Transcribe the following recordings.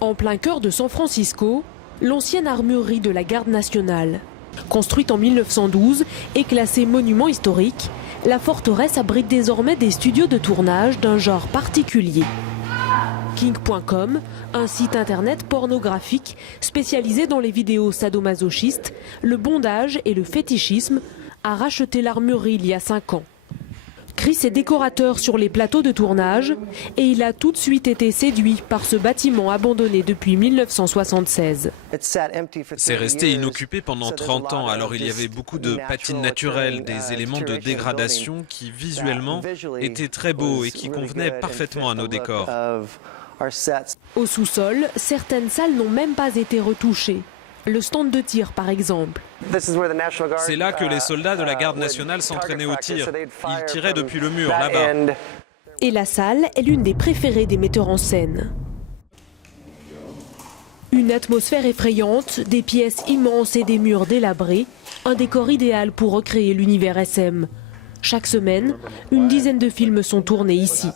En plein cœur de San Francisco, l'ancienne armurerie de la Garde nationale. Construite en 1912 et classée monument historique, la forteresse abrite désormais des studios de tournage d'un genre particulier. Kink.com, un site internet pornographique spécialisé dans les vidéos sadomasochistes, le bondage et le fétichisme, a racheté l'armurerie il y a 5 ans. Chris est décorateur sur les plateaux de tournage et il a tout de suite été séduit par ce bâtiment abandonné depuis 1976. C'est resté inoccupé pendant 30 ans, alors il y avait beaucoup de patines naturelles, des éléments de dégradation qui visuellement étaient très beaux et qui convenaient parfaitement à nos décors. Au sous-sol, certaines salles n'ont même pas été retouchées. Le stand de tir par exemple. C'est là que les soldats de la Garde nationale s'entraînaient au tir. Ils tiraient depuis le mur, là-bas. Et la salle est l'une des préférées des metteurs en scène. Une atmosphère effrayante, des pièces immenses et des murs délabrés, un décor idéal pour recréer l'univers SM. Chaque semaine, une dizaine de films sont tournés ici.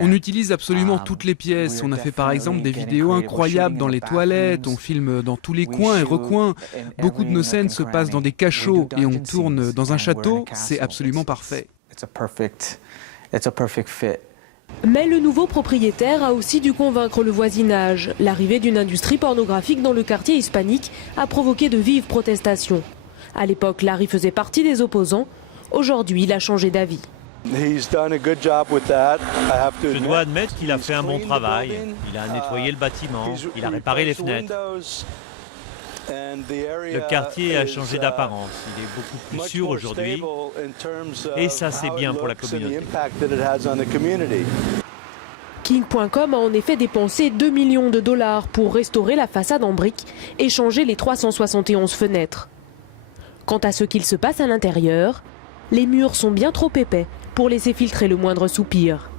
On utilise absolument toutes les pièces. On a fait par exemple des vidéos incroyables dans les toilettes, on filme dans tous les coins et recoins. Beaucoup de nos scènes se passent dans des cachots et on tourne dans un château. C'est absolument parfait. Mais le nouveau propriétaire a aussi dû convaincre le voisinage. L'arrivée d'une industrie pornographique dans le quartier hispanique a provoqué de vives protestations. À l'époque, Larry faisait partie des opposants. Aujourd'hui, il a changé d'avis. Je dois admettre qu'il a fait un bon travail. Il a nettoyé le bâtiment, il a réparé les fenêtres. Le quartier a changé d'apparence. Il est beaucoup plus sûr aujourd'hui. Et ça, c'est bien pour la communauté. Kink.com a en effet dépensé 2 millions de dollars pour restaurer la façade en briques et changer les 371 fenêtres. Quant à ce qu'il se passe à l'intérieur, les murs sont bien trop épais pour laisser filtrer le moindre soupir.